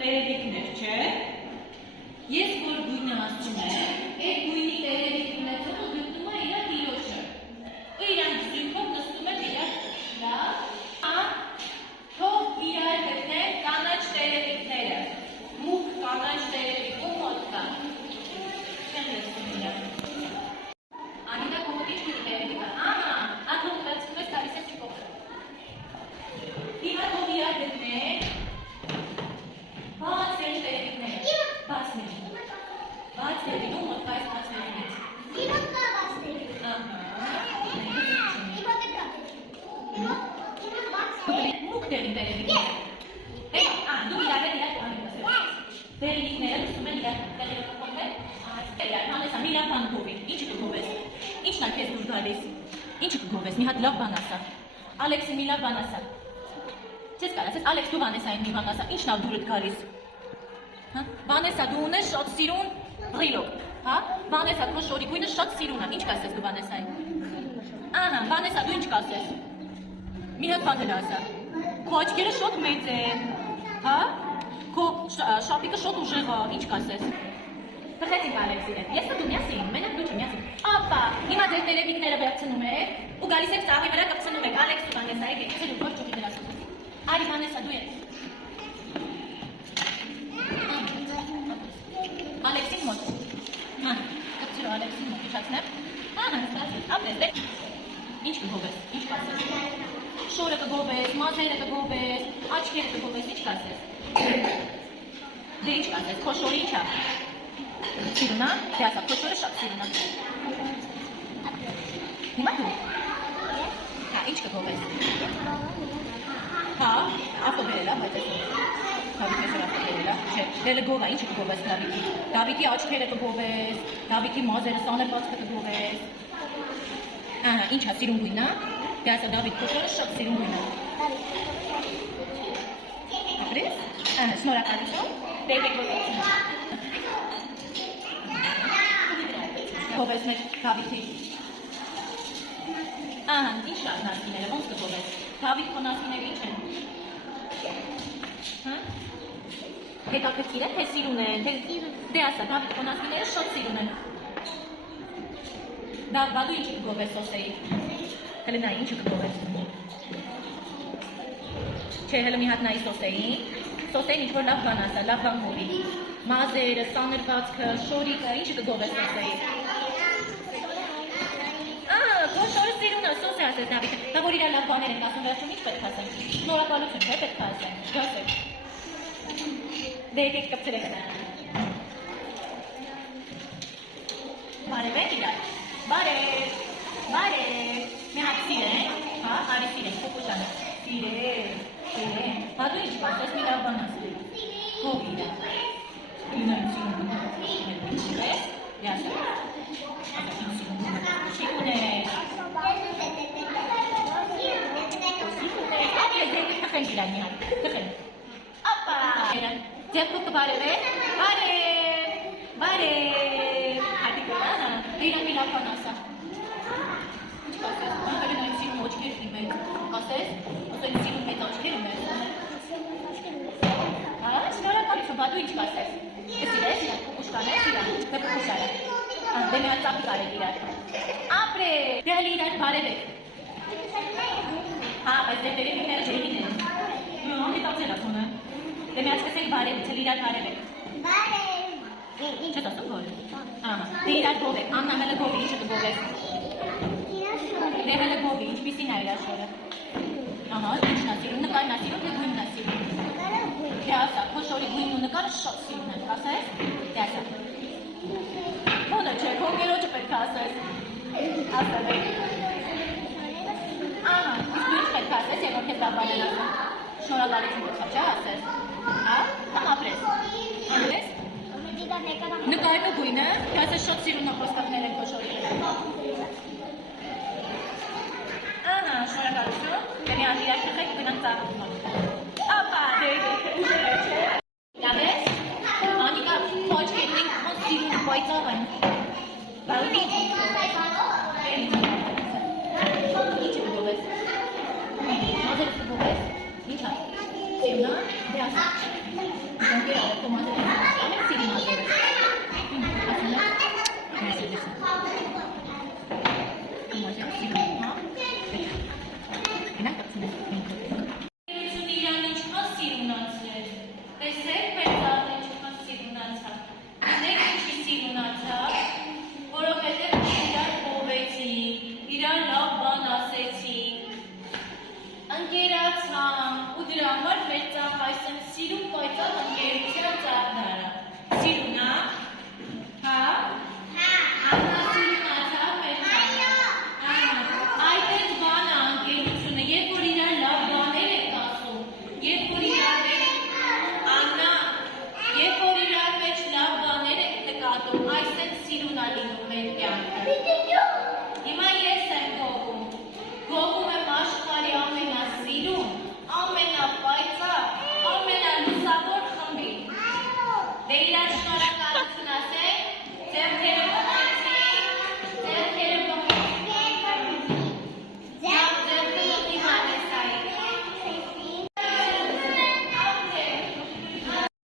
տերևիկներ, չէ։ Ես որ գույնը ասում եմ, այդ գույնի տերևիկները գտնում է իր տիրոջը։ Իրանք զույգով նստում են իրար լավ։ Թող իրար գտնեն կանաչ տերևիկները։ Մուգ կանաչ տերևիկում մոտ կա։ Չեն լսում իրար։ Անիդա կողոտ ինչ գույնի տերևիկա։ Ատում կացում ես տալիս ես չկողը։ Հիմա թող իրար գտնեն բաց են տերևիկները։ Բացներ։ Բացներ, ու մոտ կայս բացներինից։ Հիմա կա բացներ։ Մուգ տերևիկները։ Դու իրար իրար տերևիկները լսում են իրար տերևիկները։ Հանես մի լավ բան գովի, ինչը կգովես, ինչն է քեզ դուր գալիս, ինչը կգովես, մի հատ լավ բան ասա, Ալեքսի մի լավ բան ասա, չես կարասես, Ալեքս դու Վանեսային մի բան ասա, ինչն է դուրդ գալիս, Վանեսա դու ունես շատ սիրուն ռիլոկ, Վանեսա քո շորի գույնը շատ սիրուն է, ինչ կասես դու Վանեսային, Վանեսա դու ինչ կասես, մի հատ բան ասա, քո աչքերը շատ մեծ են, քո շապիկը շատ ուժեղ է, ինչ կասես, Փխեցինք Ալեքսին հետ, ես դու միասին, մենակ դու չմիասին, ապա, հիմա ձեր տերևիկները վերցնում եք ու գալիս եք ծաղի վրա կպցնում եք Ալեքս ու Վանեսայի գեցելու ոչ ճուղի դրասում։ Արի Վանեսա դու ես։ Ալեքսին մոտ։ Կպցրու Ալեքսին մոտ իջացնեմ։ Ապրես դե։ Ինչ կգովես, ինչ կասես։ Շորը կգովես, մազերը կգովես, աչքերը կգովես, ինչ կասես։ Դե ինչ կասես, քո շորը ինչ է։ Սիրուն է, դե ասա, քո շորը շատ սիրուն է։ Հիմա դու։ Ինչ կգովես։ Ավտոբերել է, բայց ես Դավիթի ես ավտոբերել է, չէ, դելը գովա, ինչ կգովես Դավիթի։ Դավիթի աչքերը կգովես, Դավիթի մազերը սանրվածքը կգովես։ Ինչ է, սիրուն գույն է։ Դե ասա, Դավիթ, քո շորը շատ սիրուն գույն է։ Ապրես։ Շնորհակալություն։ Դե եկեք ոտացին։ Գովես մեր Դավիթի։ Ինչ լավ նասկիները, ոնց կգովես։ Դավիթ քո նասկիները ինչ են։ Հետաքրքիր է, թե սիրուն են, դե ասա, Դավիթ քո նասկիները շատ սիրուն են։ Բա դու ինչ կգովես սոսեի։ Հələ նայ, ինչ կգովես։ Չէ, հələ մի հատ նայի սոսեին։ Սոսեին ինչ-որ լավ բան ասա, լավ բան գովի։ Մազերը, սանրվածքը, շորիկը, ինչ կգովես սոսեի։ Քո շորը սիրուն է, սոս է ասես Դավիթը, դա որ իրար լավ բաներ ենք ասում, վերջում ինչ պետք ասեմ, շնորհակալություն, թե պետք ասեմ, գասեք, դե եկեք կպցրեք նա, բարև եք իրար, բարև, մի հատ սիրեն, արի սիրեն, կոկուշանը, սիրեն, դու ինչ կասես, մի լավ բան ասեմ, հով իրար, ինայն սիրուն, դե Շիկուն է։ Թխենք իրան մի հատ, թխենք։ Ապա։ Ձեղքով կբարև է։ Բարև։ Հատիկ ողանա, իրան մի լավ բան ասա։ Ինչ կասես, հələ նայ սիրուն ոչքեր իմ ասես, ասեն սիրուն մեծ աչքեր իմ շնորհակալություն, բա դու ինչ կասես։ Ես իրես, կուկուշկանես իրան, թե կուկուշարը։ Դե մի հատ ծապիկ արեք իրար։ Ապրե, դե հələ իրար բարև եք։ Բայց դե տերևիկները ջերին են։ Հետացել է քոնը։ Դե մի հատ սկսենք բարևից, հələ իրար բարև եք։ Բարև։ Չես ասում որ։ Դե իրար գովեք, Աննա հələ գովի, ինչը կգովես։ Դե հələ գովի, ինչպիսին է իրար շորը։ Ինչն է սիրուն, նկարն է սիրուն, թե գույնն է սիրուն։ Դե ասա, քո շորի գույնն ու նկարը շատ սիրուն են, կասես։ Դե ասա։ Ոնը չէ, քո ընկերոջը պետք է ասես։ Ասել եք։ Իսկ դու ինչ պետք է ասես, և որ քեզ լավ բաներ ասում։ Շնորհակալություն պետք է, չէ՞ ասես։ Կամ ապրես։ Ապրես։ Նկարն ու գույնը, ասես շատ սիրուն ապաստակներ են քո շորի։ Շնորհակալություն։ Դե մի հատ իրար թխեք, գնանք ծառայում։ Ապա, դե ուժեր է, չէ՞։ Լավ ես։ Անիկա, քո աչքերն են ոնց սիրուն պայծառ են։ Բարի։ Ինչ կգովես։ Մազերը կգովես։ Ինչ է։ Սիրուն է։ Դե ասա։ Իրան ինչքան սիրունացրել։ Տեսեք,